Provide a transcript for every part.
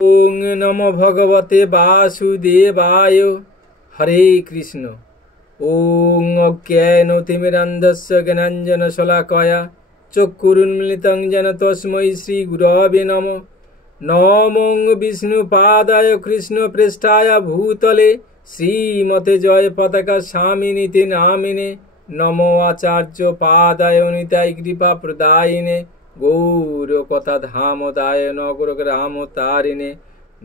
ওং নমো ভগবতে বাসুদেবায়। হরে কৃষ্ণ। ওং অজ্ঞানতিমিরান্ধস্য জ্ঞানাঞ্জনশলাকয়া চক্ষুরুন্মিলিतं যেন তস্मै শ্রীগুরবে নমঃ। নমো বিষ্ণুপাদায় কৃষ্ণপ্রেষ্ঠায় ভূতলে শ্রীমতে জয় পতাকা স্বামিনীতে নামিনে। নমো আচার্য পাদায় নিতাই কৃপা প্রদায়িনে গৌর কথা ধামদায় নগর গ্রাম তারিণে।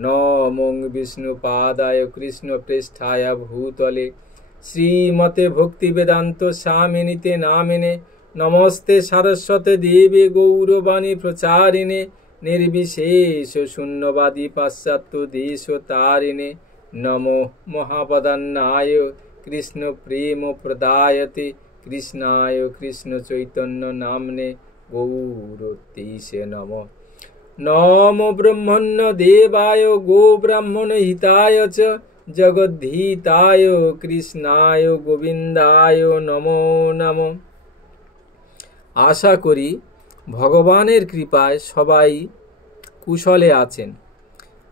নমো বিষ্ণুপাদায় কৃষ্ণপ্রেষ্ঠায় ভূতলে শ্রীমতে ভক্তি বেদান্ত স্বামিনীতে নামিনে। নমস্তে সারস্বতে দেবে গৌরবাণী প্রচারিণে নির্বিশেষ শূন্যবাদী পাশ্চাত্য দেশ তারিণে। নমো মহাপদান্নায় কৃষ্ণ প্রেম প্রদায়তে কৃষ্ণায় কৃষ্ণ চৈতন্য নামনে গৌরতেশে নমঃ। নমো ব্রহ্মণ্য দেবায় গো ব্রাহ্মণ হিতায় চ জগদ্ধিতায় কৃষ্ণায় গোবিন্দায় নমো নমঃ। আশা করি ভগবানের কৃপায় সবাই কুশলে আছেন।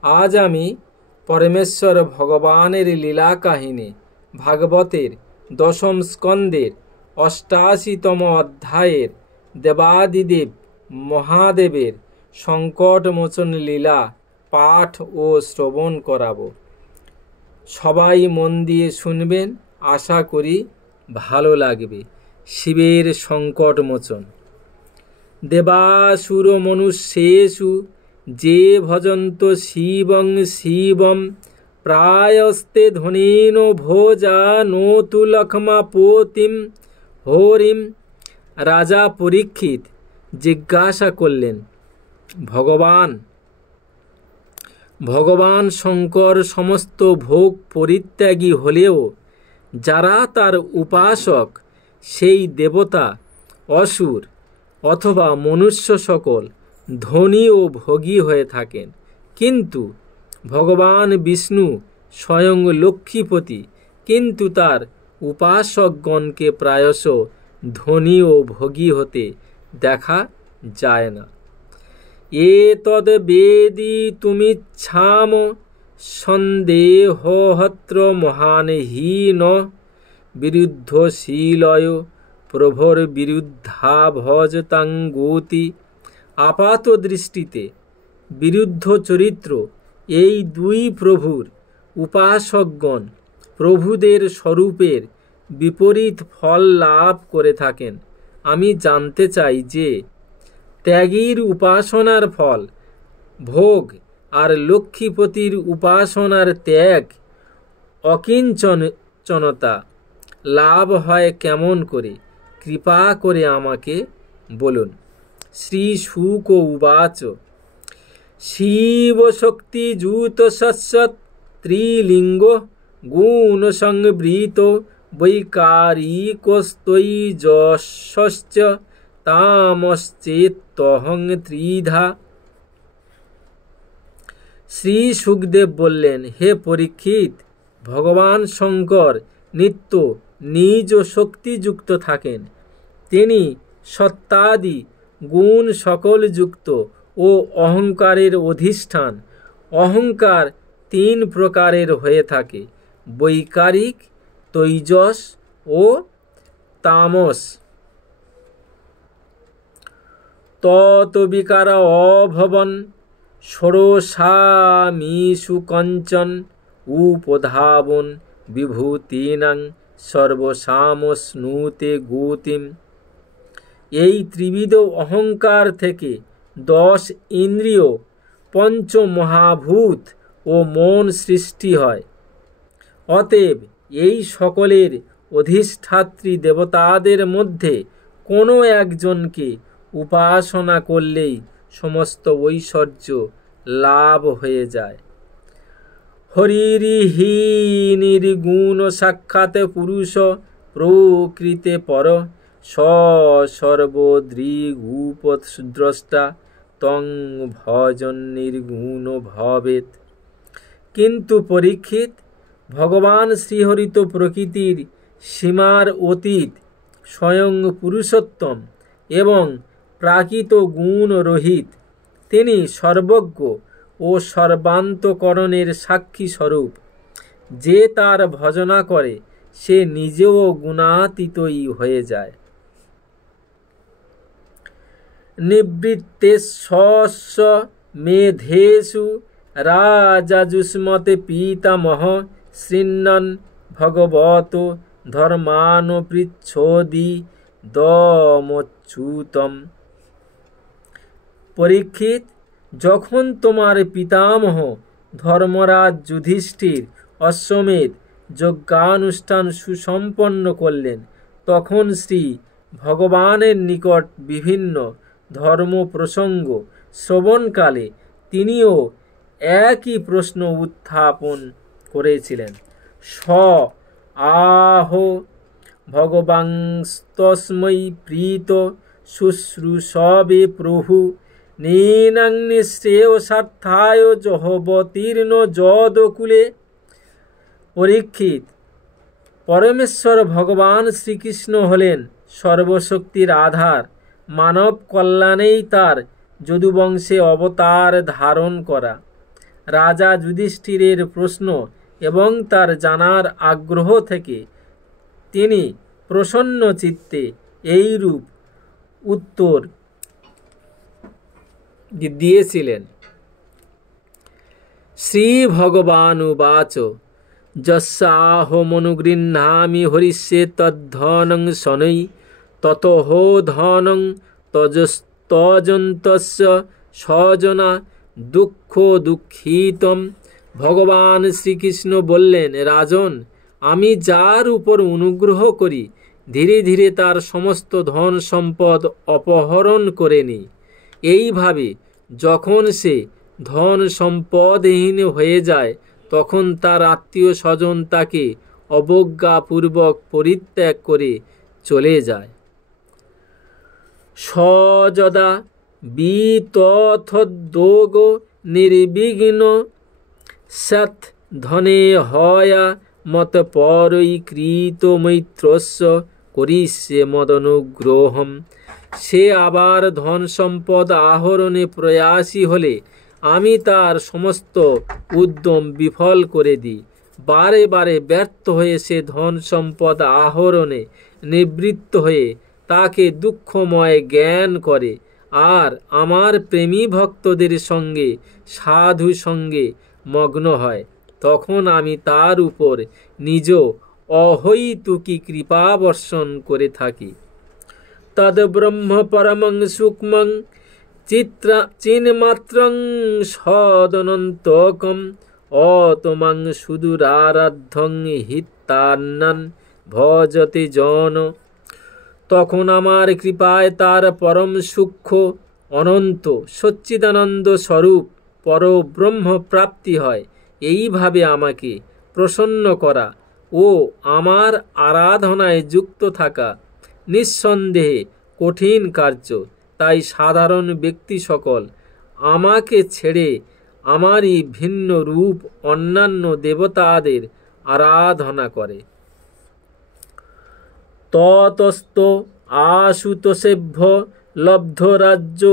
আজ আমি পরমেশ্বর ভগবানের লীলা কাহিনী ভাগবতের দশম স্কন্দের ৮৮তম অধ্যায়ের দেবাদিদেব মহাদেবের সংকটমোচন লীলা পাঠ ও শ্রবণ করাব। সবাই মন দিয়ে শুনবেন, আশা করি ভালো লাগবে। শিবের সংকটমোচন। দেবাসুর মনুষ্যেষু যে ভজন্ত শিবং শিবম প্রায়স্তে ধনেন ভোজা নোতু লক্ষ্মাপতিম হরিম। রাজা পরীক্ষিত জিজ্ঞাসা করলেন, ভগবান শঙ্কর সমস্ত ভোগ পরিত্যাগী হলেও যারা তার উপাসক সেই দেবতা, অসুর অথবা মনুষ্য সকল ধনী ও ভোগী হয়ে থাকেন, কিন্তু ভগবান বিষ্ণু স্বয়ং লক্ষ্মীপতি, কিন্তু তার উপাসকগণকে প্রায়শ ধনী ও ভোগী হতে দেখা যায় না। এতদ বেদি তুমিচ্ছাম সন্দেহহত্র মহানহীন বিরুদ্ধশীলয় প্রভোর বিরুদ্ধা ভজতাং গতি। আপাত দৃষ্টিতে বিরুদ্ধ চরিত্র এই দুই প্রভুর উপাসকগণ প্রভুদের স্বরূপের বিপরীত ফল লাভ করে থাকেন। আমি জানতে চাই যে ত্যাগীর উপাসনার ফল ভোগ আর লক্ষ্মীপতির উপাসনার ত্যাগ অকিঞ্চনতা লাভ হয় কেমন করে? কৃপা করে আমাকে বলুন। শ্রী শুক উবাচ শিবশক্তি যুত সৎসৎ ত্রিলিঙ্গ গুণ সংবৃত বৈকারিকস্তৈজস্য তামশ্চেত্তহং ত্রিধা। শ্রী শুকদেব বললেন, হে পরীক্ষিত, ভগবান শঙ্কর নিত্য নিজ শক্তিযুক্ত থাকেন। তিনি সত্তাদি গুণ সকল যুক্ত ও অহংকারের অধিষ্ঠান। অহংকার তিন প্রকারের হয়ে থাকে, বৈকারিক, তৈজস ও তামস। তৎবিকার অভবন ষোড়শামিষু কঞ্চন উপধাবন বিভূতিনাং সর্বসামশ্নুতে গতিম। এই ত্রিবিধ অহংকার থেকে 10 ইন্দ্রিয়, পঞ্চমহাভূত ও মন সৃষ্টি হয়। অতএব এই সকলের অধিষ্ঠাত্রী দেবতাদের মধ্যে কোনো একজনকে উপাসনা করলেই সমস্ত ঐশ্বর্য লাভ হয়ে যায়। হরিরিহি নির্গুণ সাক্ষাৎ পুরুষ প্রকৃতে পর সর্বদৃগুপদ্রষ্টা তং ভজন নির্গুণ ভবেত। কিন্তু পরীক্ষিত, ভগবান শ্রীহরিত প্রকৃতির সীমার অতীত, স্বয়ং পুরুষোত্তম এবং প্রাকৃত গুণ রহিত। তিনি সর্বজ্ঞ ও ও সর্বান্তকরণের সাক্ষী স্বরূপ। যে তার ভজনা করে সে নিজেও গুণাতীতই হয়ে যায়। নিবৃত্তেস্য মেধেষু রাজাজুষ্মতে পিতামহ শৃণ্বন ভগবত ধর্মানুপৃচ্ছদি দমচ্যুতম। পরীক্ষিত, যখন তোমার পিতামহ ধর্মরাজ যুধিষ্ঠির অশ্বমেধ যজ্ঞানুষ্ঠান সুসম্পন্ন করলেন, তখন শ্রী ভগবানের নিকট বিভিন্ন ধর্ম প্রসঙ্গ শ্রবণকালে তিনিও একই প্রশ্ন উত্থাপন করেছিলেন। স আহ ভগবাংস্তস্मै প্রীত শুশ্রূষবে প্রভু নৈনাগ্নিশ্রেয়সার্থায় জহবতীর্ণ যদকুলে। পরীক্ষিত, পরমেশ্বর ভগবান শ্রীকৃষ্ণ হলেন সর্বশক্তির আধার। মানব কল্যাণেই তার যদুবংশে অবতার ধারণ করা। রাজা যুধিষ্ঠিরের প্রশ্ন এবং তার জানার আগ্রহ থেকে তিনি প্রসন্ন চিত্তে এইরূপ উত্তর দিয়েছিলেন। শ্রী ভগবানুবাচ যস্যাহমনুগৃহ্ণামি হরিষ্যে তদ্ধনং শনৈ ততহো ধনং তজন্তস্য স্বজনা দুঃখ দুঃখিতম। ভগবান শ্রীকৃষ্ণ বললেন, রাজন, আমি যার উপর অনুগ্রহ করি ধীরে ধীরে তার সমস্ত ধন সম্পদ অপহরণ করে নিই। এইভাবে যখন সে ধন সম্পদহীন হয়ে যায় তখন তার আত্মীয় স্বজন তাকে অবজ্ঞাপূর্বক পরিত্যাগ করে চলে যায়। সযদা বিতথোদ্যোগ নির্বিঘ্ন সৎ ধনে হয়া মত পরৈকৃত মৈত্রস্য করিষ্যে মদনুগ্রহম। সে আবার ধন সম্পদ আহরণে প্রয়াসী হলে আমি তার সমস্ত উদ্যম বিফল করে দিই। বারে বারে ব্যর্থ হয়ে সে ধন সম্পদ আহরণে নিবৃত্ত হয়ে তাকে দুঃখময় জ্ঞান করে আর আমার প্রেমী ভক্তদের সঙ্গে সাধু সঙ্গে মগ্ন হয়। তখন আমি তার উপর নিজ অহৈতুকী কৃপা বর্ষণ করে থাকি। তদ ব্রহ্ম পরমং সূক্ষ্মং চিন্মাত্রং সদনন্তকম অতমং সুদূরারাধ্যং হিতান্নান ভজতে জন। তখন আমার কৃপায় তার পরম সূক্ষ্ম অনন্ত সচ্চিদানন্দ স্বরূপ পরব্রহ্ম প্রাপ্তি হয়। এইভাবে আমাকে প্রসন্ন করা ও আমার আরাধনায় যুক্ত থাকা নিঃসন্দেহে কঠিন কার্য। তাই সাধারণ ব্যক্তি সকল আমাকে ছেড়ে আমারই ভিন্ন রূপ অন্যান্য দেবতাদের আরাধনা করে। ততস্ত আশুতোষেভ্য লব্ধ রাজ্য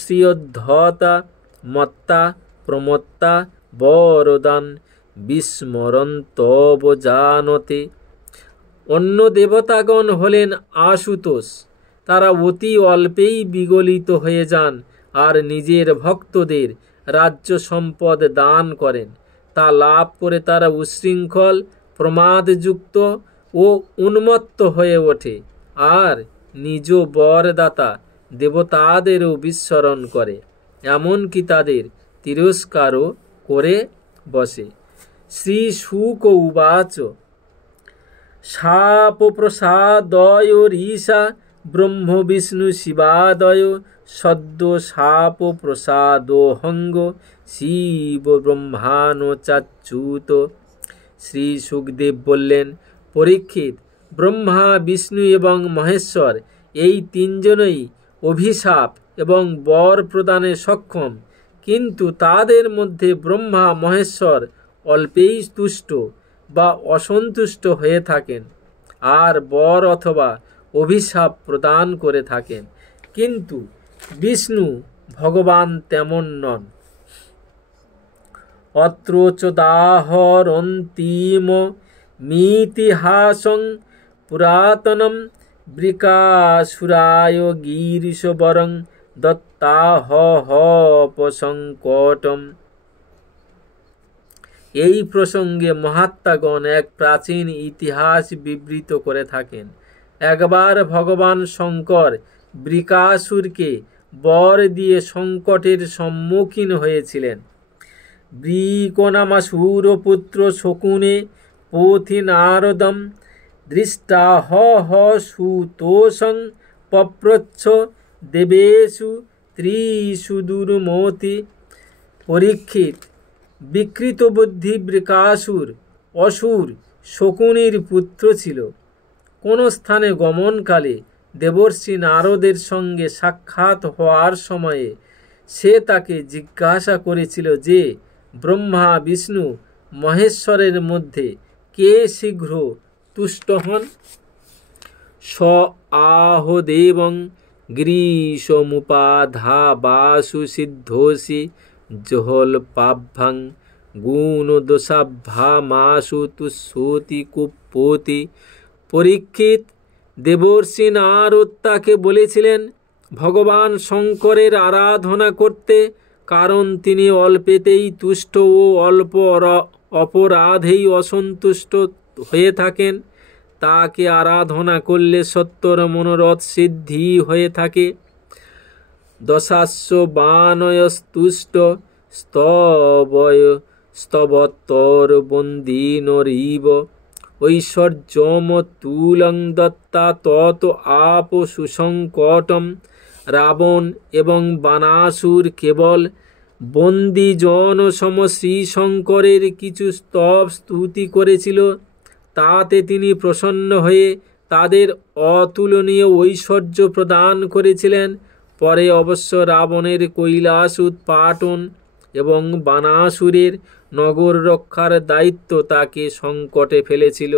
শ্রিয়দ্ধতা মত্তা প্রমত্তা বরদান বিস্মরন্তব জানতে। অন্য দেবতাগণ হলেন আশুতোষ। তারা অতি অল্পেই বিগলিত হয়ে যান আর নিজের ভক্তদের রাজ্য সম্পদ দান করেন। তা লাভ করে তারা উচ্ছৃঙ্খল, প্রমাদযুক্ত ও উন্মত্ত হয়ে ওঠে আর নিজ বরদাতা দেবতাদেরও বিস্মরণ করে, এমনকি তাদের তিরস্কারও করে বসে। শ্রী শুক উবাচ শাপ প্রসাদয় ঋষা ব্রহ্ম বিষ্ণু শিবাদয় সদ্য শাপ প্রসাদোহঙ্গ শিব ব্রহ্মানো চাচ্যুত। শ্রী সুখদেব বললেন, পরীক্ষিত, ব্রহ্মা, বিষ্ণু এবং মহেশ্বর এই তিনজনই অভিশাপ এবং বর প্রদানে সক্ষম, কিন্তু তাদের মধ্যে ব্রহ্মা মহেশ্বর অল্পেই তুষ্ট বা অসন্তুষ্ট হয়ে থাকেন আর বর অথবা অভিশাপ প্রদান করে থাকেন, কিন্তু বিষ্ণু ভগবান তেমন নন। অত্র চ দাহরন্তিম মিতিহাসং পুরাতনম বৃকাসুরায় গিরিশবরং দত্তাহপসংকটম। এই প্রসঙ্গে মহাত্মাগণ এক প্রাচীন ইতিহাস বিবৃত করে থাকেন। একবার ভগবান শঙ্কর বৃকাসুরকে বর দিয়ে সংকটের সম্মুখীন হয়েছিলেন। বৃকনামাসুর পুত্র শকুনে পোথি নারদম দৃষ্টা সুতোষং পপ্রচ্ছ দেবেষু ত্রিষু দুর্মতি। পরীক্ষিত, বিকৃত বুদ্ধি বৃকাসুর অসুর শকুনির পুত্র ছিল। কোন স্থানে গমনকালে দেবর্ষি নারদের সঙ্গে সাক্ষাৎ হওয়ার সময়ে সে তাকে জিজ্ঞাসা করেছিল যে ব্রহ্মা বিষ্ণু মহেশ্বরের মধ্যে কে শীঘ্র তুষ্ট হন। স আহ দেবং গ্রীষ্মুপাধা বাসু সিদ্ধোষি জহল পাভ্যাং গুণ দোষাভ্যা মাসু তুষ্যতি কুপ্পতি। পরীক্ষিত, দেবর্ষি নারদ তাকে বলেছিলেন ভগবান শঙ্করের আরাধনা করতে, কারণ তিনি অল্পেতেই তুষ্ট ও অল্প অপরাধেই অসন্তুষ্ট হয়ে থাকেন। তাকে আরাধনা করলে সত্তর মনোরথ সিদ্ধি হয়ে থাকে। দশাস্য বানয়স্তুষ্ট স্তবত্তর বন্দিনরিব ঐশ্বর্যমতুলং দত্তা তত আপ সুসংকটম। রাবণ এবং বানাসুর কেবল বন্দীজন সম শ্রীশঙ্করের কিছু স্তব স্তুতি করেছিল, তাতে তিনি প্রসন্ন হয়ে তাদের অতুলনীয় ঐশ্বর্য প্রদান করেছিলেন। পরে অবশ্য রাবণের কৈলাস উৎপাটন এবং বানাসুরের নগর রক্ষার দায়িত্ব তাকে সংকটে ফেলেছিল।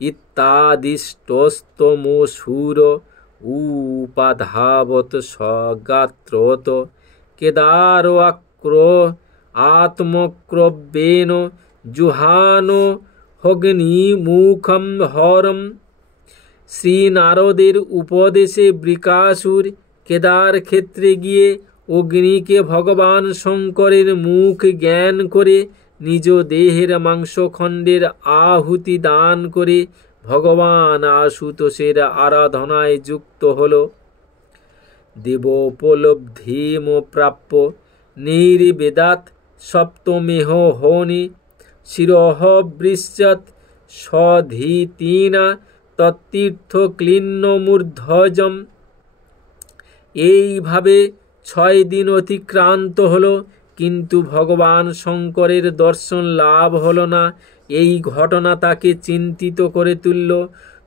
ইত্যাদিষ্টস্তমসুর উপাধাবত স্বগাত্রত কেদার আত্মক্রব্যেন জুহান হগ্নিমুখম হরম। শ্রী নারদের উপদেশে বৃকাসুর কেদার ক্ষেত্রে গিয়ে অগ্নিকে ভগবান শঙ্করের মুখ জ্ঞান করে নিজ দেহের মাংসখণ্ডের আহুতি দান করে ভগবান আশুতোষের আরাধনায় যুক্ত হল। দেবোপলব্ধিম প্রাপ্য নির্বেদাত সপ্তমেহ হনি শিরহ বৃষ্যৎ সধীতিনা তত্তীর্থ ক্লিন্ন মূর্ধজম। এইভাবে 6 দিন অতিক্রান্ত হলো, কিন্তু ভগবান শঙ্করের দর্শন লাভ হলো না। এই ঘটনা তাকে চিন্তিত করে তুলল।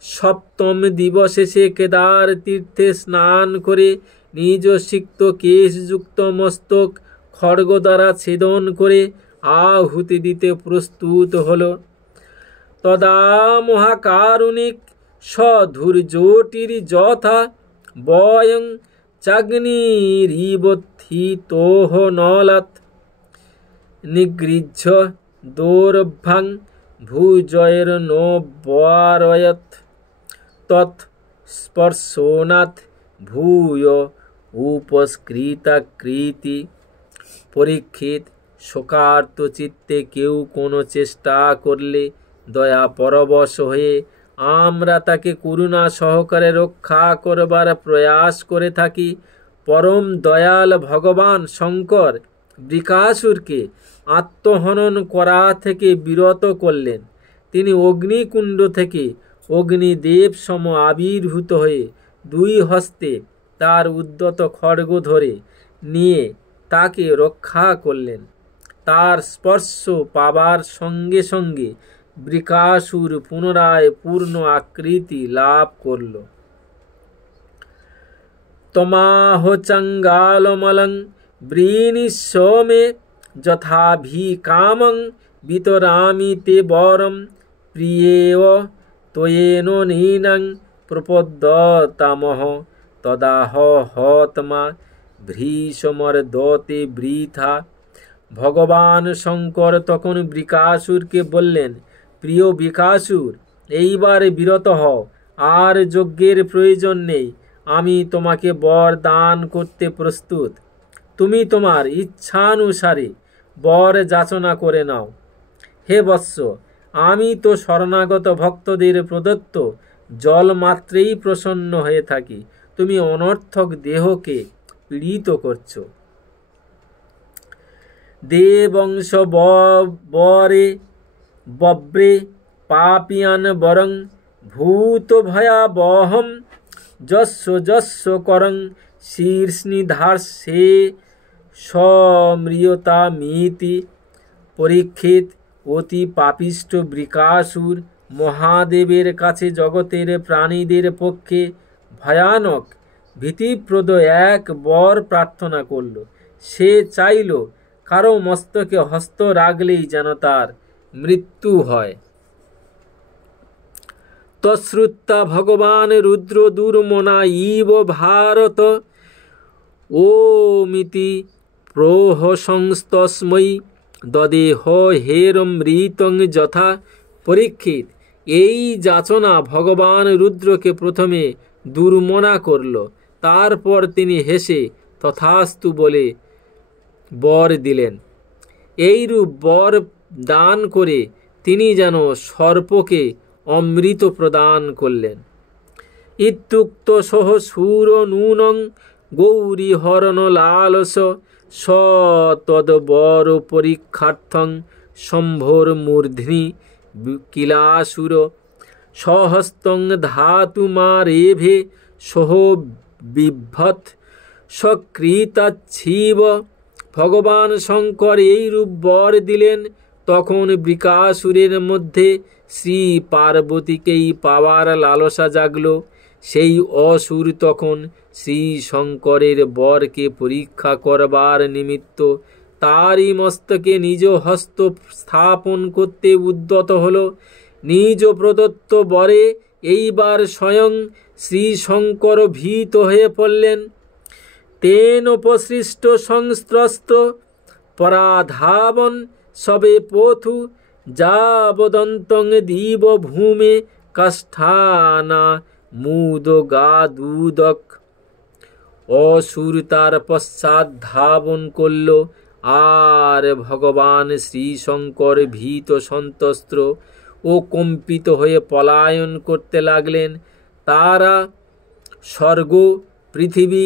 সপ্তম দিবসে সে কেদার তীর্থে স্নান করে নিজ সিক্ত কেশযুক্ত মস্তক খড়গ দ্বারা ছেদন করে আহুতি দিতে প্রস্তুত হল। তদা মহাকারুণিক সধুর্যটির যথা বয়ং চাগ্নিরিবত্থিতোহ নলাৎ নিগৃহ্য দৌরভ্যাং ভুজয়ের নবারয়ত তৎ স্পর্শনাথ ভূয় উপস্কৃতাকৃতি। পরীক্ষিত, শোকার্ত চিত্তে কেউ কোনো চেষ্টা করলে দয়া পরবশ হয়ে আমরা তাকে করুণা সহকারে রক্ষা করবার প্রয়াস করে থাকি। পরম দয়াল ভগবান শঙ্কর বৃকাসুরকে আত্মহনন করা থেকে বিরত করলেন। তিনি অগ্নিকুণ্ড থেকে অগ্নিদেব সম আবির্ভূত হয়ে 2 হস্তে তার উদ্যত খড়গ ধরে নিয়ে তাকে রক্ষা করলেন। তার স্পর্শ পাবার সঙ্গে সঙ্গে বৃকাসুর পুনরায় পূর্ণ আকৃতি লাভ করল। তমাহ চঙ্গালমলং বৃণীষ্যমে যথাভিকামং বিতরামি তে বরম প্রিয়েয় ত্বয়েন নীনং প্রপদ্যতামহ তদাহ হতমা ভ্রীষমর্দতে বৃথা। ভগবান শঙ্কর তখন বৃকাসুরকে বললেন, প্রিয় বৃকাসুর, এইবার বিরত হও, আর যজ্ঞের প্রয়োজন নেই। আমি তোমাকে বর দান করতে প্রস্তুত। তুমি তোমার ইচ্ছানুসারে বর যাচনা করে নাও। হে বৎস, আমি তো শরণাগত ভক্তদের প্রদত্ত জল মাত্রেই প্রসন্ন হয়ে থাকি। তুমি অনর্থক দেহকে পীড়িত করছো। দেবংশ বরে বব্রে পাপিয়ান বরং ভূত ভয়াবহম যস্য যস্য করং শীর্ষনিধার্ষে সমৃয়তা মিতি। পরীক্ষিত, অতি পাপিষ্ঠ বৃকাসুর মহাদেবের কাছে জগতের প্রাণীদের পক্ষে ভয়ানক ভীতিপ্রদ এক বর প্রার্থনা করল। সে চাইল কারো মস্তকে হস্ত রাখলেই যেন তার মৃত্যু হয়। তশ্রুত্বা ভগবান রুদ্র দুর্মনা ইব ভারত ওমিতি প্রহসংস্তস্মৈ দদেহ হেরমৃতং যথা। পরীক্ষিত, এই যাচনা ভগবান রুদ্রকে প্রথমে দুর্মনা করল। তারপর তিনি হেসে তথাস্তু বলে বর দিলেন। এইরূপ বর দান করে তিনি যেন সর্পকে অমৃত প্রদান করলেন। ইত্যুক্ত সহ সুর নূনং গৌরী হরণ লালস স তদ্বর পরীক্ষার্থং শম্ভোর মূর্ধ্নি কিলাসুর সহস্তং ধাতুমারেভে সহ বিভ্রত সকৃতাচ্ছিব। ভগবান শঙ্কর এইরূপ বর দিলেন। তখন বৃকাসুরের মধ্যে শ্রী পার্বতীকেই পাওয়ার লালসা জাগল। সেই অসুর তখন শ্রী শঙ্করের বরকে পরীক্ষা করবার নিমিত্ত তারই মস্তকে নিজ হস্ত স্থাপন করতে উদ্যত হল। নিজ প্রদত্ত বরে এইবার স্বয়ং শ্রী শঙ্কর ভীত হয়ে পড়লেন। তেনোপসৃষ্ট সংস্ত্রস্ত পরাধাবন সবে পথু যাবদন্তং দিব ভূমে কাষ্ঠানা মুদ গাদুদক। অসুর তার পশ্চাৎ ধাবন করল, আর ভগবান শ্রী শঙ্কর ভীত সন্তস্ত্র ও কম্পিত হয়ে পলায়ন করতে লাগলেন। তারা স্বর্গ পৃথিবী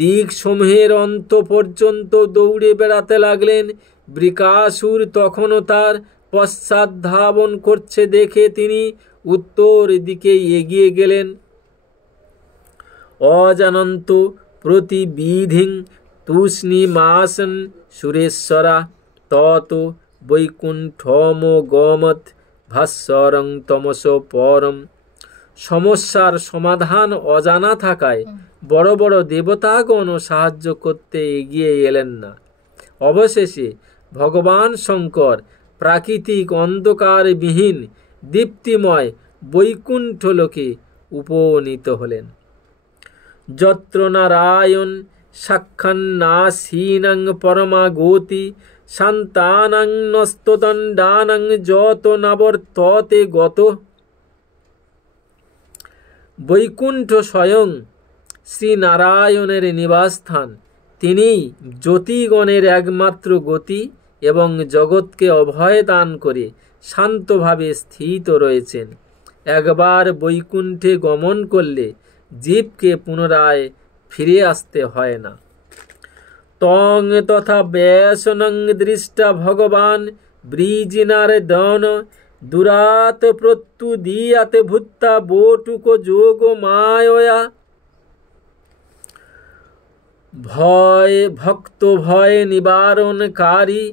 দিকসমূহের অন্ত পর্যন্ত দৌড়ে বেড়াতে লাগলেন। বৃকাসুর তখনও তার পশ্চাৎ ধাবন করছে দেখে তিনি উত্তর দিকে এগিয়ে গেলেন। অজানন্ত প্রতিবিধিং তুষ্ণীমাসন সুরেশ্বরা তত বৈকুণ্ঠমগমৎ ভাস্বরং তমস পরম। সমস্যার সমাধান অজানা থাকায় বড় বড় দেবতাগণ সাহায্য করতে এগিয়ে এলেন না। অবশেষে ভগবান শঙ্কর প্রাকৃতিক অন্ধকারবিহীন দীপ্তিময় বৈকুণ্ঠ লোকে উপনীত হলেন। যত্র নারায়ণ সাক্ষান্নাসীনং পরমাগতি শান্তানাং নস্তদণ্ডানাং যত নাবর্ততে গত। বৈকুণ্ঠ স্বয়ং শ্রী নারায়ণের নিবাসস্থান। তিনিই জ্যোতিগণের একমাত্র গতি এবং জগৎকে অভয় দান করে শান্তভাবে স্থিত রয়েছেন। একবার বৈকুণ্ঠে গমন করলে জীবকে পুনরায় ফিরে আসতে হয় না। তং তথা ব্যাসনং দৃষ্টা ভগবান ব্রিজিনার দন দুরাত প্রত্যুদীয়াতে ভূত্তা বটুক যোগ মায়া। ভয় ভক্ত ভয় নিবারণকারী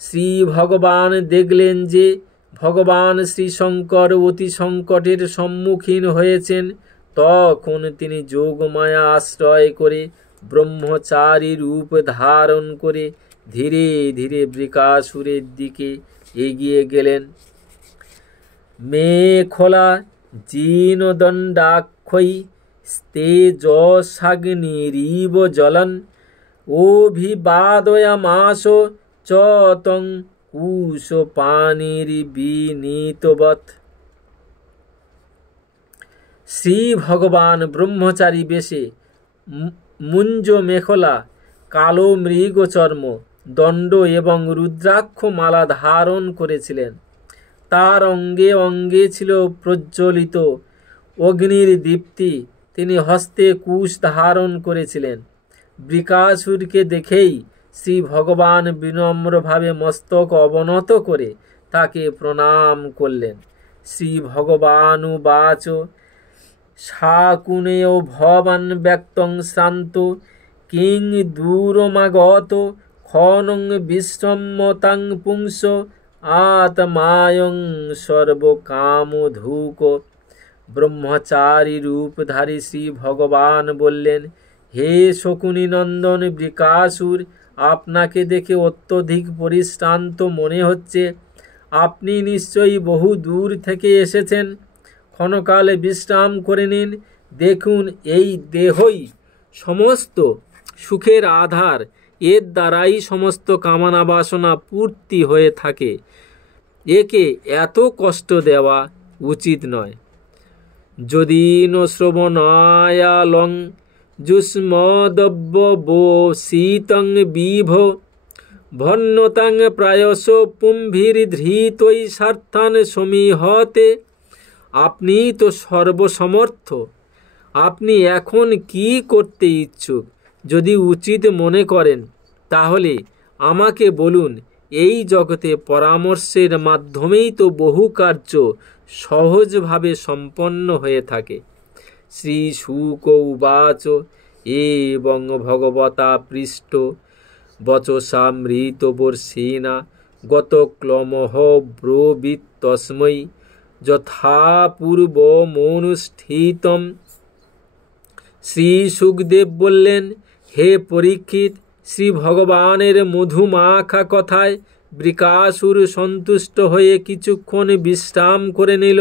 শ্রী ভগবান দেখলেন যে ভগবান শ্রী শঙ্কর অতি সংকটের সম্মুখীন হয়েছেন। তখন তিনি যোগমায়া আশ্রয় করে ব্রহ্মচারী রূপ ধারণ করে ধীরে ধীরে বৃকাসুরের দিকে এগিয়ে গেলেন। মেখলা জিনদণ্ডাক্ষৈ তেজসাগ্নিরিব জ্বলন অভিবাদয়ামাস চতং কুশ পানির বিনীতবৎ। শ্রী ভগবান ব্রহ্মচারী বেশে মুঞ্জ মেখলা, কালো মৃগ চর্ম, দণ্ড এবং রুদ্রাক্ষ মালা ধারণ করেছিলেন। তার অঙ্গে অঙ্গে ছিল প্রজ্বলিত অগ্নির দীপ্তি। তিনি হস্তে কুশ ধারণ করেছিলেন। বৃকাসুরকে দেখেই শ্রী ভগবান বিনম্রভাবে মস্তক অবনত করে তাকে প্রণাম করলেন। শ্রী ভগবানুবাচ শাকুনেয় ভবান ব্যক্তং শ্রান্ত কিং দূরমাগত ক্ষণং বিশ্রম্যতাং পুংস আত্মায়ং সর্বকামধূক। ব্রহ্মচারী রূপধারী শ্রী ভগবান বললেন, হে শকুনি নন্দন বৃকাসুর, আপনাকে দেখে অত্যধিক পরিশ্রান্ত মনে হচ্ছে। আপনি নিশ্চয়ই বহু দূর থেকে এসেছেন। ক্ষণকালে বিশ্রাম করে নিন। দেখুন, এই দেহই সমস্ত সুখের আধার। এর দ্বারাই সমস্ত কামনা বাসনা পূর্তি হয়ে থাকে। একে এত কষ্ট দেওয়া উচিত নয়। যদি ন শ্রবণায়ালং যুষ্মদব্যবো শীতং বিভ ভন্নতাং প্রায়শ পুম্ভির্ধৃতৈ স্বার্থান সমীহতে। আপনি তো সর্বসমর্থ। আপনি এখন কি করতে ইচ্ছুক? যদি উচিত মনে করেন তাহলে আমাকে বলুন। এই জগতে পরামর্শের মাধ্যমেই তো বহু কার্য সহজভাবে সম্পন্ন হয়ে থাকে। শ্রী শুক উবাচ এবং ভগবতা পৃষ্ট বচসামৃতবর্ষেণা গত ক্লমহ ব্রবীত তস্मै যথা পূর্বমনুষ্ঠিতম। শ্রী সুখদেব বললেন, হে পরীক্ষিত, শ্রী ভগবানের মধুমাখা কথায় বৃকাসুর সন্তুষ্ট হয়ে কিছুক্ষণ বিশ্রাম করে নিল।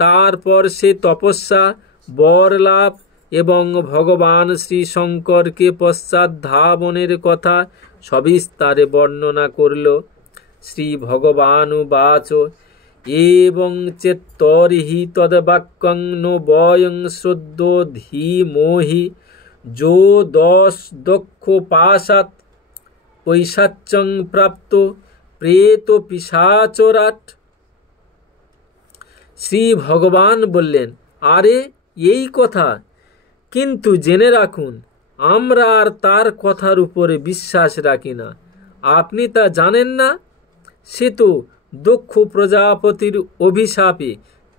তারপর সে তপস্যা, বর লাভ এবং ভগবান শ্রী শঙ্করকে পশ্চাৎ ধাবনের কথা সবিস্তারে বর্ণনা করল। শ্রী ভগবানুবাচ এবং চেত্তর্হি তদ্বাক্যং নো বয়ং শ্রদ্ধো ধীমহি যো দক্ষ পাশাৎ পৈশাচ্যং প্রাপ্ত প্রেত পিশাচরাট। শ্রী ভগবান বললেন, আরে এই কথা! কিন্তু জেনে রাখুন, আমরা আর তার কথার উপরে বিশ্বাস রাখি না। আপনি তা জানেন না? সে তো দক্ষ প্রজাপতির অভিশাপে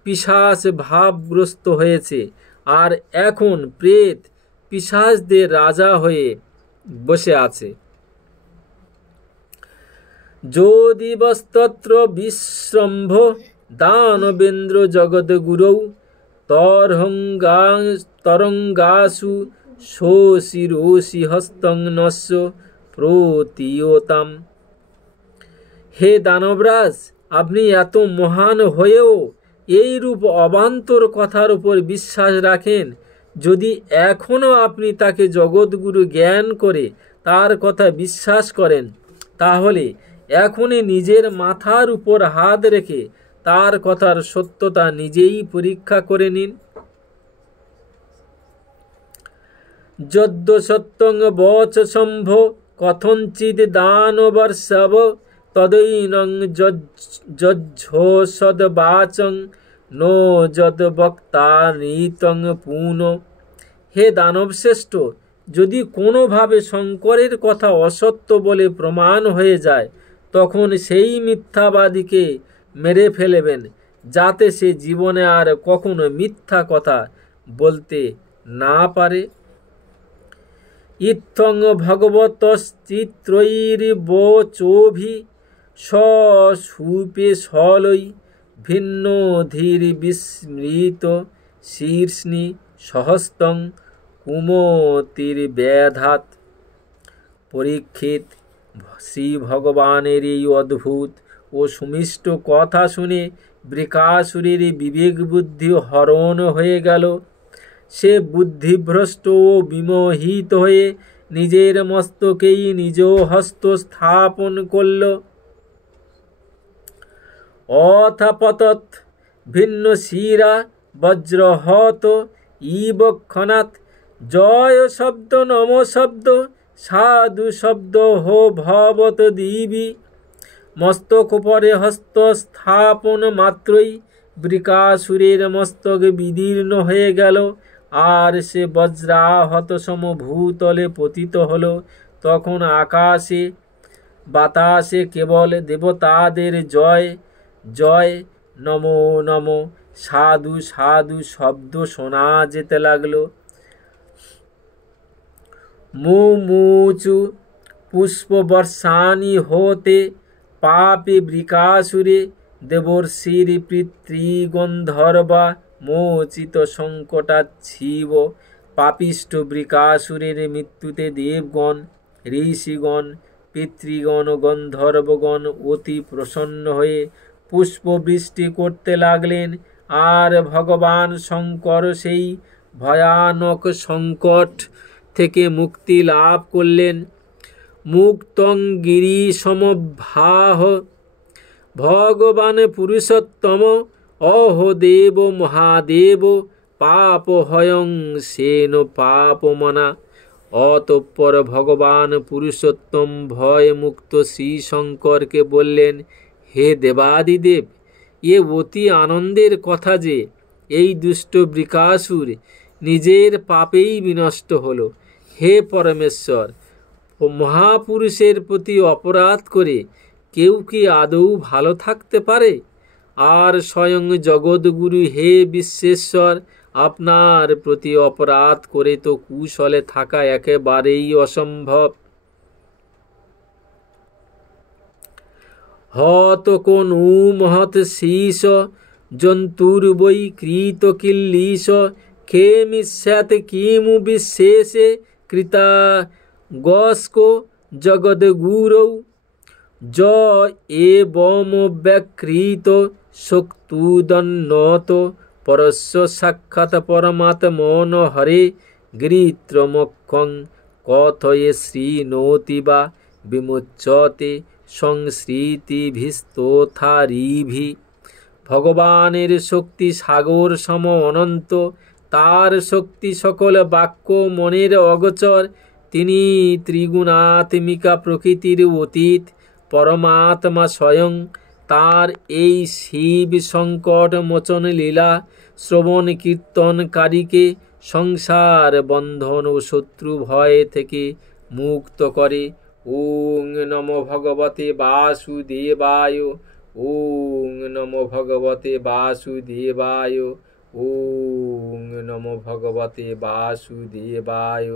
পিশাচ ভাবগ্রস্ত হয়েছে আর এখন প্রেত পিশাচদের রাজা হয়ে বসে আছে। যদিবস্তত্র বিশ্রম্ভ দানবেন্দ্র জগদ্গুরৌ তরঙ্গাসু শোষিরোষি হস্তং নস্য প্রতীয়তাম। হে দানবরাজ, আপনি এত মহান হয়েও এই রূপ অবান্তর কথার উপর বিশ্বাস রাখেন। যদি এখনও আপনি তাকে জগৎগুরু জ্ঞান করে তার কথা বিশ্বাস করেন, তাহলে এখনই নিজের মাথার উপর হাত রেখে তার কথার সত্যতা নিজেই পরীক্ষা করে নিন। যদ্য সত্যং বচ সম্ভ কথঞ্চিদ দানবর্ষব তদৈনং যজ্ঝোষদবাচং নো যদ বক্তানিতং পুন। হে দানবশ্রেষ্ঠ, যদি কোনোভাবে শঙ্করের কথা অসত্য বলে প্রমাণ হয়ে যায়, তখন সেই মিথ্যাবাদীকে মেরে ফেলবেন, যাতে সে জীবনে আর কখনো মিথ্যা কথা বলতে না পারে। ইত্থং ভগবতশ্চিত্রৈর্বচোভি সুপে সলৈ ভিন্ন ধীর বিস্মৃত শীর্ষ্ণি সহস্তং কুমতির ব্যাধাত। পরীক্ষিত, শ্রী ভগবানের এই অদ্ভুত ও সুমিষ্ট কথা শুনে বৃকাসুরের বিবেক বুদ্ধি হরণ হয়ে গেল। সে বুদ্ধিভ্রষ্ট ও বিমোহিত হয়ে নিজের মস্তকেই নিজ হস্ত স্থাপন করল। অথাপতৎ ভিন্ন শিরা বজ্রহত ইবক্ষণাৎ জয় শব্দ নম শব্দ সাধু শব্দ হো ভবত দিবি। মস্তক উপরে হস্ত স্থাপন মাত্রই বৃকাসুরের মস্তক বিদীর্ণ হয়ে গেল, আর সে বজ্রাহত সম ভূতলে পতিত হল। তখন আকাশে বাতাসে কেবল দেবতাদের জয় জয় নমো নমো সাধু সাধু শব্দ শোনা যেতে লাগলো। মুমুচু পুষ্পবর্ষানি হতে পাপে বৃকাসুরে দেবর্ষির পিতৃগন্ধর্বা মোচিত সংকটাচ্ছিব। পাপিষ্ঠ বৃকাসুরের মৃত্যুতে দেবগণ, ঋষিগণ, পিতৃগণ ও গন্ধর্বগণ অতি প্রসন্ন হয়ে পুষ্পবৃষ্টি করতে লাগলেন। আর ভগবান শঙ্কর সেই ভয়ানক সংকট থেকে মুক্তি লাভ করলেন। মুক্তং গিরি সমভাহ ভগবান পুরুষোত্তম অহদেব মহাদেব পাপ হয়ং সেন পাপমনা। অতঃপর ভগবান পুরুষোত্তম ভয় মুক্ত শ্রী শঙ্করকে বললেন, হে দেবাদিদেব, এ অতি আনন্দের কথা যে এই দুষ্ট বৃকাসুর নিজের পাপেই বিনষ্ট হল। হে পরমেশ্বর, ও মহাপুরুষের প্রতি অপরাধ করে কেউ কি আদৌ ভালো থাকতে পারে? আর স্বয়ং জগৎগুরু হে বিশ্বেশ্বর, আপনার প্রতি অপরাধ করে তো কুশলে থাকা একেবারেই অসম্ভব। হত কোন মহৎ শীষ জন্তুর বৈ কৃত কিল্লিশ খেমিষ্যাত কিমু বিশেষে কৃতা গস্ক জগদ্গুরৌ য এবম ব্যাকৃত শক্তুদন্নত পরস্য সাক্ষাৎ পরমাত্মন হরে গিরিত্রমক্ষং কথয়ে শ্রীনোতি বা বিমুচ্যতে সংস্মৃতিভিস্তোথারিভি। ভগবানের শক্তি সাগর সম অনন্ত, তার শক্তি সকল বাক্য মনের অগোচর। তিনি ত্রিগুণাত্মিকা প্রকৃতির অতীত, পরমাত্মা স্বয়ং। তার এই শিব সংকট মোচন লীলা শ্রবণ কীর্তনকারীকে সংসার বন্ধন ও শত্রু ভয় থেকে মুক্ত করে। ওং নমো ভগবতে বাসুদেবায়। ওং নমো ভগবতে বাসুদেবায়। ওং নমো ভগবতে বাসুদেবায়।